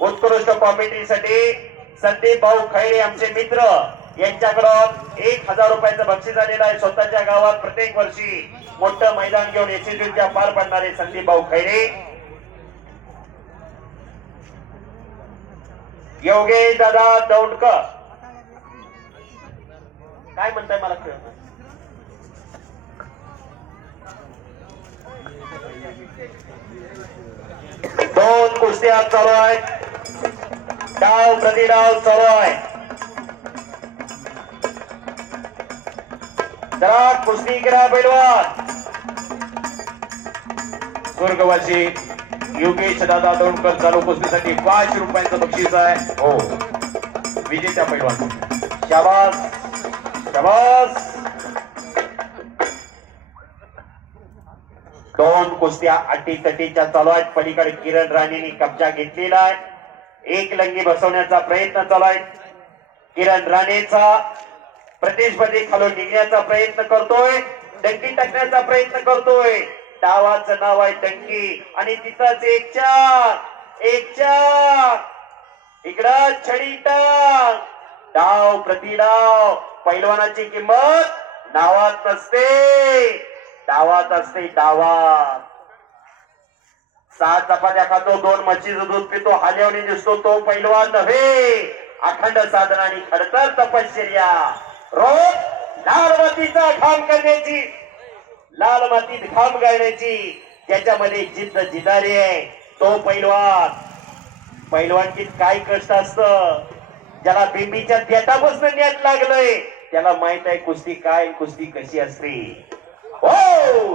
उत्कृष्ट कॉमेंट्रीसाठी संदीप भाऊ खैरे आमचे मित्र यांच्याकडून 1000 रुपयाचं बक्षीस आलेलं आहे. स्वतःच्या गावात प्रत्येक वर्षी मोठं मैदान घेऊन यशस्वीरित्या पार पडणारे संदीप भाऊ खैरे. योगेश दादा दौंडकर काय म्हणताय मला कळलं. दोन कुस्त्या चालू आहेत. डाव प्रतिडाव चालू आहे. जरा कुस्ती करा पैलवान. स्वर्गवासी योगेश दादा दौंडकर चालू कुस्तीसाठी 5 रुपयांचं बक्षीस आहे. हो विजेत्या पैलवान. शाबास शाबास. दोन कुस्त्या अटीतटीच्या चालू आहेत. पलीकडे किरण राणेंनी कब्जा घेतलेला आहे. एक लंगी बसवण्याचा प्रयत्न चालू आहे. किरण राणेचा प्रतिस्पर्धी खालून निघण्याचा प्रयत्न करतोय. डंकी टाकण्याचा प्रयत्न करतोय. डावाचं नाव आहे डंकी आणि तिथंच 1-4 इकडं छडी टाक. डाव प्रतिडाव. पैलवानाची किंमत नावात नसते, डावात असते. डावात 6 चपात्या खातो, 2 म्हशीचं दूध पितो, हाल्यावणी दिसतो तो पैलवान नव्हे. अखंड साधना आणि खडतर तपश्चर्या. रोज लाल मातीचा घाम करण्याची, लाल मातीत घाम गाळण्याची त्याच्यामध्ये जिद्द जिदारी आहे तो पैलवान. पैलवानकीत काय कष्ट असतं. ज्याला बिंबीच्या देठापासून न्यात लागलंय त्याला माहित आहे कुस्ती काय, कुस्ती कशी असते. हो